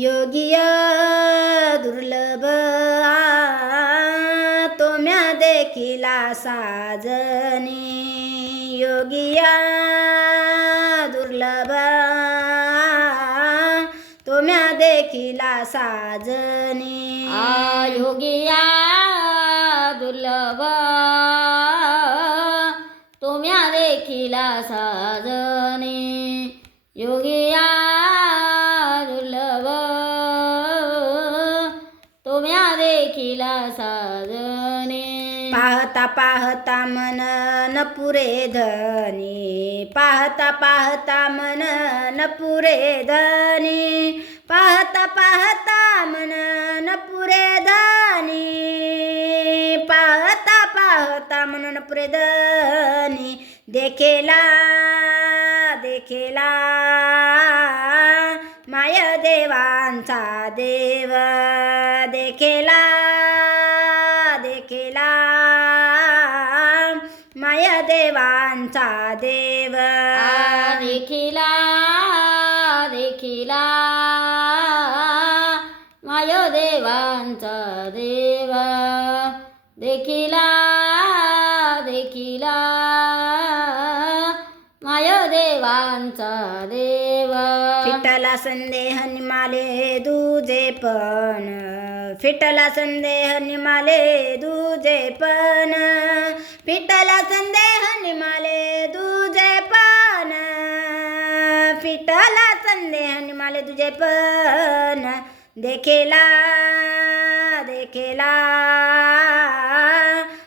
योगिया दुर्लभ तोम्या देखिला साजनी. योगिया दुर्लभ तोम्या देखिला साजनी. योगिया दुर्लभ तुम्या देखिला साजनी. योगिया पाहता पाहता मन न पुरे धनी. पाहता पाहता मन न पुरे धनी. पाहता पाहता मन न पुरे धनी. पाहता पाहता मन न पुरे धनी. देखेला देखेला माय देवांचा देव. देवांचा देव. देखिला देखिला. माय देवांचा देव. फिटला संदेह निमाले दुजे पण. फिटला संदेह निमाले दुजे पण. फिटला संदेह निमाले दुजे पण. फिटला संदेह निमाले दुजे पण. देखेला देखेला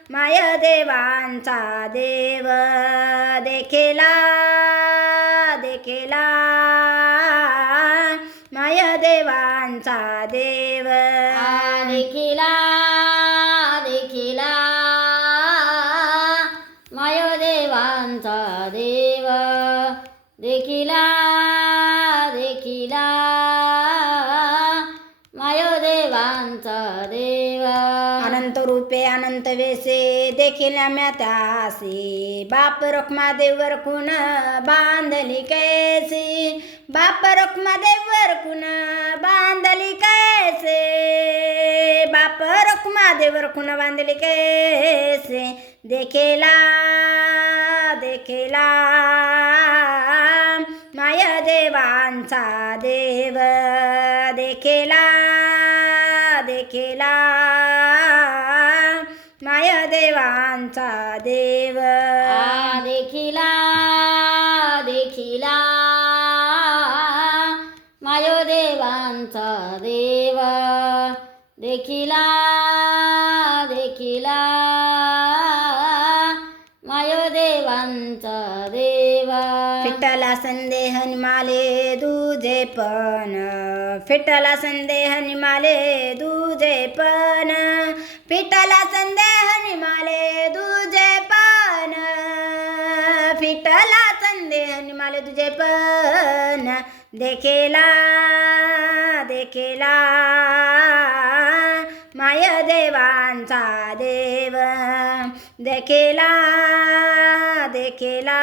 माय देवांचा देव देखेला देखेला माय देवांचा देव. देखील त्यासी बाप रखमादेवर कुण बांधली कैसी? बाप रखमादेवर कुण बांधली कैसे? बाप रखमादेवर कुण बांधली कैसे? देखेला देखेला. माय देवांचा देव देखेला देखेला. देवांचा देव. आ देखिला देखिला. माय देवांचा देव. देखिला देखिला. माय देवांचा देव. फिटला संदेह निमाले दुजे पण. फिटला संदेह निमाले दुजे पण. फिटला संदेह निमाले दुजे पण फिटला संदेह निमाले दुजे पण देखेला देखेला. माय देवांचा देव. देखेला देखेला.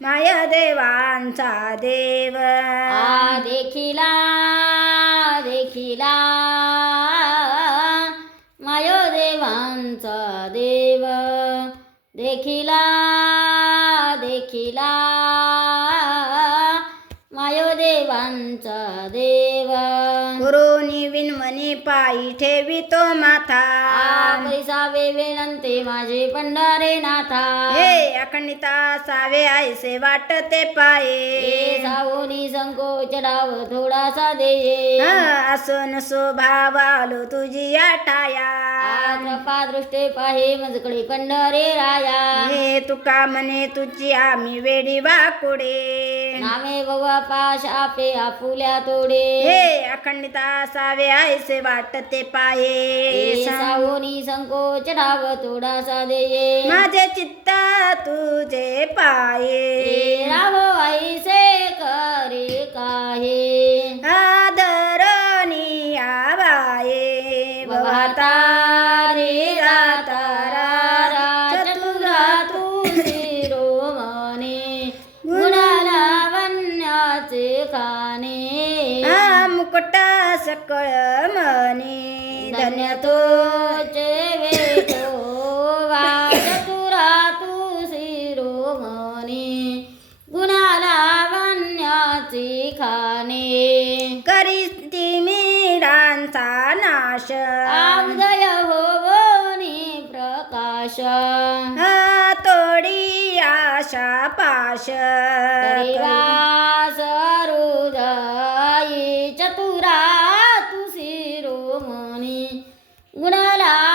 माय देवांचा देव. देखिला. देवांचा देव. गुरुनी विनवणी पायी ठेवितो माथा. कैसावे विनंते माझे पंढारे नाथा. हे अखंडिता सावे आयसे वाटते पाये. सावनी संकोच डाव थोडासा देये. हा, असून स्वभाव आलो तुझी आठाया दृष्टे पाहे मजकडे पंढरे राया. हे तुका म्हणे तुझी आम्ही वेडी वाकुडे. नामे बवा पाश आपे आपुल्या तोडे. हे अखंडिता सावे आयसे वाटते पाये सावनी संकोच डाव थोडासा देये माझे चित्त तुझे पाये राव ऐसे करे काहे. आदरणी आबाये भवाता नाश आवदय होवनी प्रकाश तोडी आशा पाश परिवास हृदयी चतुरा तू शिरोमणी गुणलावण्याची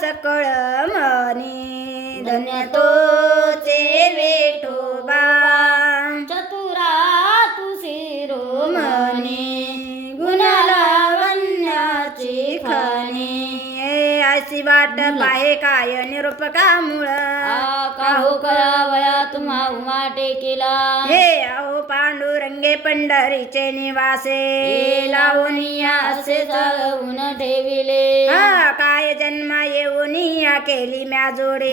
सकळ मनी धन्य तोचे वेठोबा वाट पाहे काय निरूपकामुळ काहू करावया तुम्हा उमा टेकिला? हे अहो पांडुरंगे पंढरीचे निवासे लावून असे चालवून ठेविले. हा काय जन्मा येऊन या केली म्या जोडे?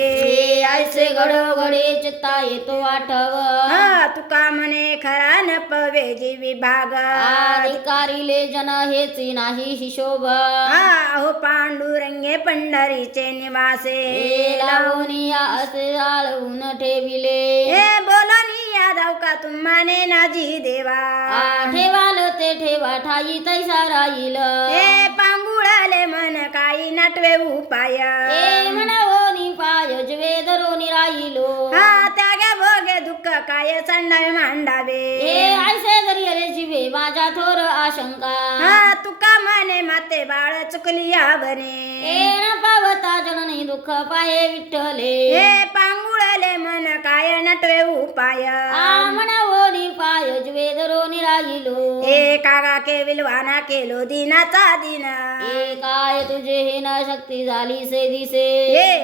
ऐसे घडोघडी चित्ता येतो आठव हा तुका म्हणे खरा न पवेजी विभाग. अधिकारीले जन हेची नाही हिशोब. हा अहो पांडुरंगे पंढरीचे निवासे. हे लावून असे चालवून ठेविले. हे बोलनी या जाऊ का तुम्हाने नाजी देवा. ठेवाल ते ठेवा ठाई तैसा राहील. हे पांगुळाले मन काही नटवे उपाय. ए म्हणावोनी पाय जवे धरोनी राहिलो. हा त्यागे भोगे दुःख काय संडावे मांडावे. ए ऐसे माते बाळ चुकली या बने ए न पावता जननी दुःख पाहे विठ्ठले. हे पांगुळले मन काय नटवे उपाय. आ पाय जवे धरोनी राहिलो कागा के विलवाना केलो दिनाचा दिन। ए काय तुझे हे न शक्ती झाली से दिसे।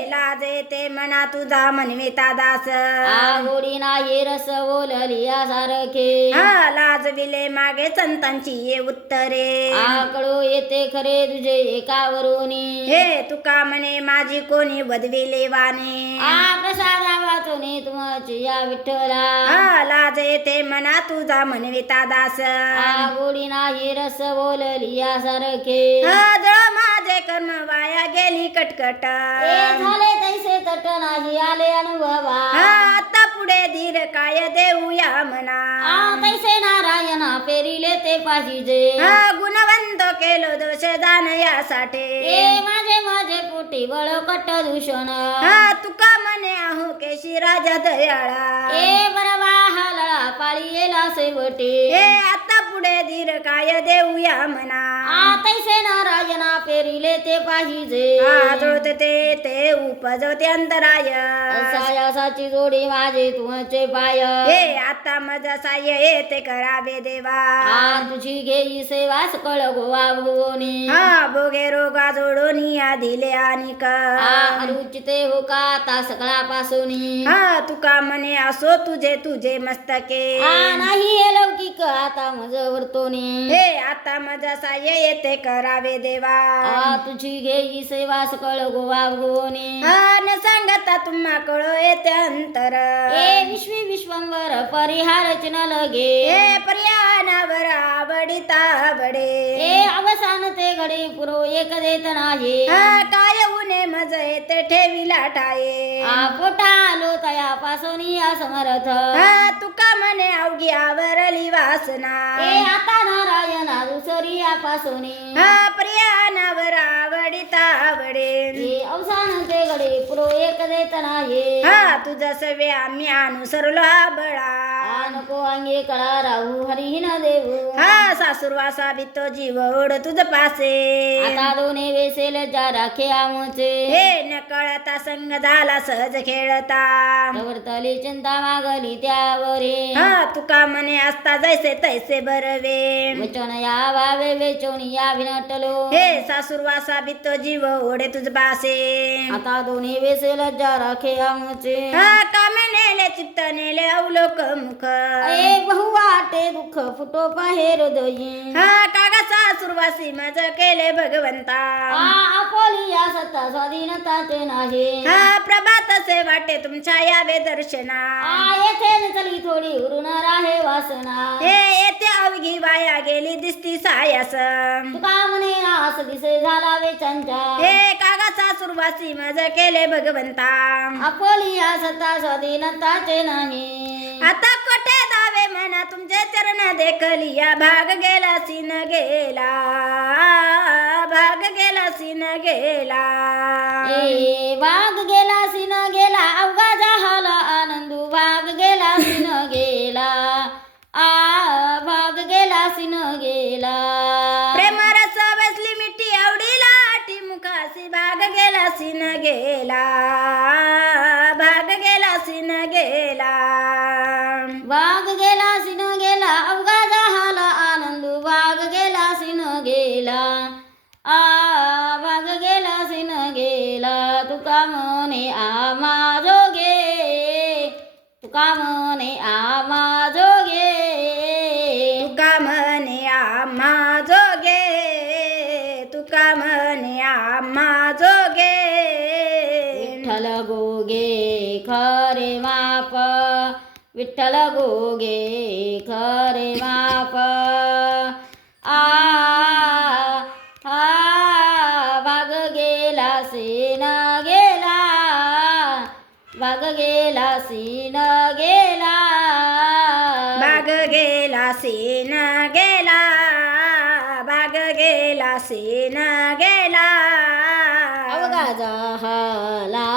लाजे ते मना तुझा मनविता दास। आ गोडी नाही रस ओलली सारखे हा लाज विले मागे संतांची ये उत्तरे। आकडो येते खरे तुझे एकावरोनी। हे तुका म्हणे माझी कोणी वदविले वाणे। आ प्रसादा वाचोने तुमची या विठ्ठला। हा लाज येते मना तुझा मनविता दास. आ गोडी नाही रस बोलली या सारखे हा जळ माझे कर्म वाया गेली कटकट. झाले तैसे तट नाही आले अनुभवा. आता पुढे धीर काय देऊया मना. आ तैसे नारायणा पेरिले ते पाहिजे. हा गुणवंत केलो दोष दान यासाठी. माझे माझे पोटी बळकट दूषण. हा तुका म्हणे आहो केशी राजा दयाळा. पाळी सेवटे हे आता पुढे धीर काय देऊया म्हणा तैसे नारायणा पेरिले ते पाहिजे. हा जुळते ते ते उपजवते अंतराय सायासाची जोडी माझे तुमचे पाय. हे आता मज साय येते करावे देवा. आ तुझी घेई सेवा सकळ गोवा भुवनी. हा बोगे रोगा जोडून या दिले आणि आ रुचिते हो का ता सकळा पासूनी हा तुका म्हणे असो तुझे तुझे मस्तके. नाही हे लौकिक आता मज वर्तोनी हे आता मज साय येते करावे देवा. आ तुझी घेई सेवा सकळ गोवा हा न सांगता तुम्हा कळो येते अंतर. ए विश्वी विश्वंवर परिहार न लगे. हे पर्यानावर आवडिता आवडे. ए अवसान ते घडी पुरो एक देत नाही हा काय उने मज येते ठेवीला ठाये आ पोटा आलो तया पासून या समर्थ हा तुका म्हणे अवघी आवरली वासना. ए आता नारायणा दुसरी या पासून हा पर्यानावर आवडिता आवडे अवसान ते घडी पुरो एक देत नाही हा तुझा सवे आम्ही अनुसरलो बळा. नको अंगी कळा राहू हरिही न देऊ हा सासूरवासा बितो जीव ओढ तुझ पासे. आता दोन्ही वेसेल जा राखे आमचे. हे न कळता संग झाला सहज खेळता. प्रवर्तली चिंता मागली त्यावरे. हा तुका मने असता जैसे तैसे बरवे वचन या वावे वेचून या विनटलो. हे सासूरवासा बितो जीव ओढे तुझ पासे आता दोन्ही वेसेल जा राखे आमचे हा कामे नेले चित्त नेले अवलोक मुख. एक बहु वाटे दुःख फुटो पाहे हृदयी. हा कागा सासूरवासी माझ केले भगवंता. आ आपोली या सत्ता स्वाधीनताचे नाही. हा वाटे तुमच्या यावे दर्शना. आ येथे नचली थोडी उरून राहे वासना. हे येथे अवघी वाया गेली दिसती सायास. तुका म्हणे आस दिसे झाला वेचांच्या हे कागा सासूरवासी माझ केले भगवंता. आपोली या सत्ता स्वाधीनताचे नाही. आता कोठे दावे म्हणा तुमचे चरण देखली. या भाग गेला सीन गेला. भाग गेला सीन गेला. ए गेला गोगे खरे माप विठ्ठल गोगे खरे माप. आ आ वाघ गेला सीन गेला. वाघ गेला सीन गेला. बाग गेला सीन गेला. बाग गेला सीन गेला. अवघा अवघा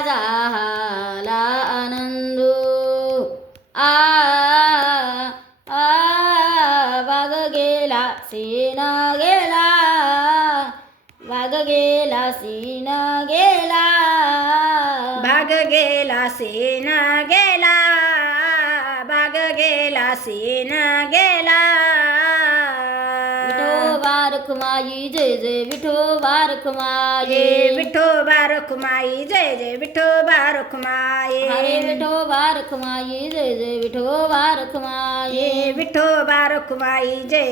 झाला आनंदू. आ आ वाघ गेला सीन गेला. वाघ गेला सीन गेला. भाग गेला सीन गेला. भाग गेला सीन गेला. માઈ જય જય વિઠો બારક માઈ વિઠો બારક માઈ જય જય વિઠો બારક માઈ હરે વિઠો બારક માઈ જય જય વિઠો બારક માઈ વિઠો બારક માઈ જય